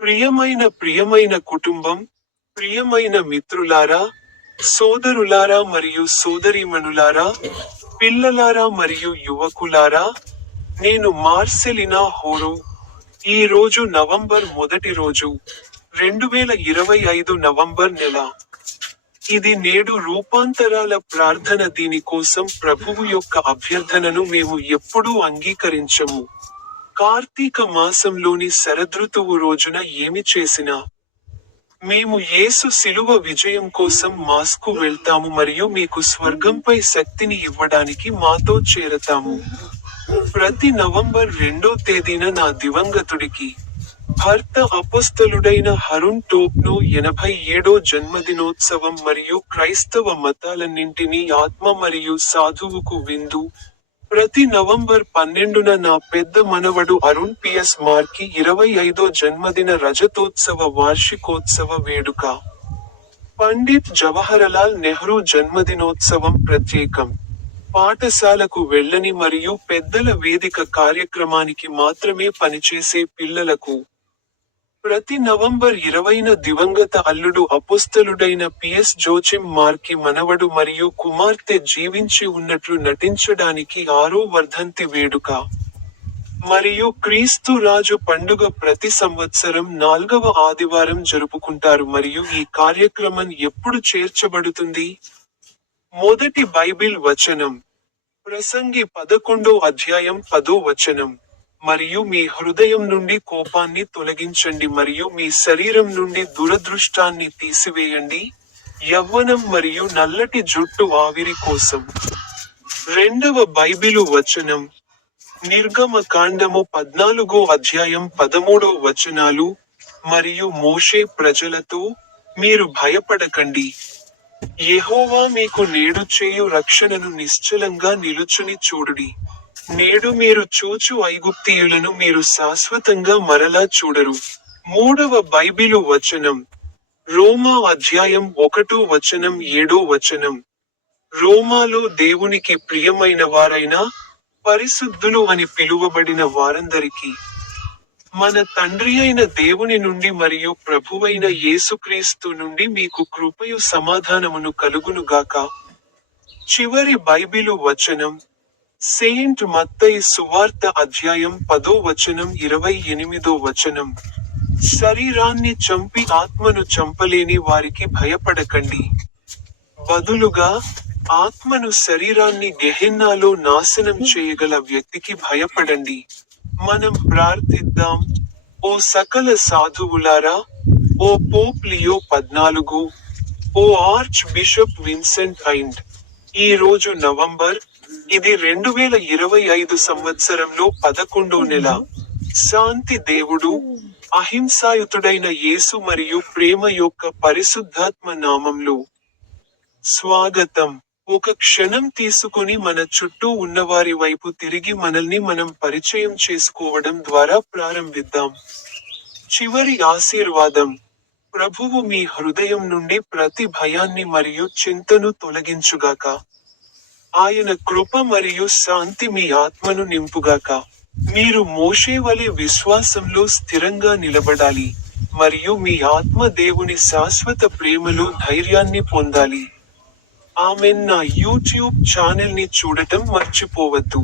ప్రియమైన కుటుంబం, ప్రియమైన మిత్రులారా, సోదరులారా మరియు సోదరీమణులారా, పిల్లలారా మరియు యువకులారా, నేను మార్సెలినా హోరో. ఈ రోజు నవంబర్ మొదటి రోజు, 2025 నవంబర్ నెల. ఇది నేడు రూపాంతరాల ప్రార్థన. దీని కోసం ప్రభువు యొక్క అభ్యర్థనను మేము ఎప్పుడూ అంగీకరించము. కార్తీక మాసంలోని శరదృతువు రోజున ఏమి చేసినా, మేము యేసు శిలువ విజయం కోసం మాస్కు వెళ్తాము మరియు మీకు స్వర్గంపై శక్తిని ఇవ్వడానికి మాతో చేరతాము. ప్రతి నవంబర్ 2వ తేదీన నా దివంగతుడికి, భర్త అపోస్తలుడైన హరున్ టోప్నో 87వ జన్మదినోత్సవం మరియు క్రైస్తవ మతాలన్నింటినీ ఆత్మ మరియు సాధువుకు విందు. ప్రతి నవంబర్ 12న నా పెద్ద మనవడు అరుణ్ పిఎస్ మార్కి 25వ జన్మదిన రజతోత్సవ వార్షికోత్సవ వేడుక. పండిత్ జవహరలాల్ నెహ్రూ జన్మదినోత్సవం ప్రత్యేకం. పాఠశాలకు వెళ్ళని మరియు పెద్దల వేదిక కార్యక్రమానికి మాత్రమే పనిచేసే పిల్లలకు. ప్రతి నవంబర్ 20న దివంగత అల్లుడు అపోస్తలుడైన పిఎస్ జోచిమ్ మార్కి మనవడు మరియు కుమార్తె జీవించి ఉన్నట్లు నటించడానికి 6వ వర్ధంతి వేడుక. మరియు క్రీస్తు రాజు పండుగ ప్రతి సంవత్సరం 4వ ఆదివారం జరుపుకుంటారు. మరియు ఈ కార్యక్రమం ఎప్పుడు చేర్చబడుతుంది? మొదటి బైబిల్ వచనం, ప్రసంగి 11వ అధ్యాయం 10వ వచనం. మరియు మీ హృదయం నుండి కోపాన్ని తొలగించండి మరియు మీ శరీరం నుండి దురదృష్టాన్ని తీసివేయండి. యవ్వనం మరియు నల్లటి జుట్టు ఆవిరి కోసం. రెండవ బైబిలు వచనం, నిర్గమకాండము 14వ అధ్యాయం 13వ వచనాలు. మరియు మోషే ప్రజలతో, మీరు భయపడకండి. యెహోవా మీకు నేడు చేయు రక్షణను నిశ్చలంగా నిలుచుని చూడుడి. నేడు మీరు చూచు ఐగుప్తీయులను మీరు శాశ్వతంగా మరలా చూడరు. మూడవ బైబిలు వచనం, రోమా అధ్యాయం 1వ వచనం 7వ వచనం. రోమాలో దేవునికి ప్రియమైన వారైన, పరిశుద్ధులు అని పిలువబడిన వారందరికీ, మన తండ్రి అయిన దేవుని నుండి మరియు ప్రభువైన యేసుక్రీస్తు నుండి మీకు కృపయు సమాధానమును కలుగునుగాక. చివరి బైబిలు వచనం, సెయింట్ మత్తయి సువార్త అధ్యాయం 10వ వచనం 28వ వచనం. శరీరాన్ని చంపి ఆత్మను చంపలేని వారికి భయపడకండి. బదులుగా, ఆత్మను శరీరాన్ని గెహెన్నాలో నాశనం చేయగల వ్యక్తికి భయపడండి. మనం ప్రార్థిద్దాం. ఓ సకల సాధువులారా, ఓ పోప్ లియో 14, ఓ ఆర్చ్ బిషప్ విన్సెంట్ ఐండ్. ఈ రోజు నవంబర్, ఇది 2025 సంవత్సరంలో 11వ నెల. శాంతి దేవుడు, అహింసాయుతుడైన యేసు మరియు ప్రేమ యొక్క పరిశుద్ధాత్మ నామంలో. స్వాగతం. ఒక క్షణం తీసుకుని మన చుట్టూ ఉన్నవారి వైపు తిరిగి మనల్ని మనం పరిచయం చేసుకోవడం ద్వారా ప్రారంభిద్దాం. చివరి ఆశీర్వాదం, ప్రభువు మీ హృదయం నుండి ప్రతి భయాన్ని మరియు చింతను తొలగించుగాక. ఆయన కృప మరియు శాంతి మీ ఆత్మను నింపుగాక. మీరు మోషే వలె విశ్వాసంలో స్థిరంగా నిలబడాలి, మరియు మీ ఆత్మ దేవుని శాశ్వత ప్రేమలో ధైర్యాన్ని పొందాలి. ఆమెన్. నా యూట్యూబ్ ఛానల్ ని చూడటం మర్చిపోవద్దు.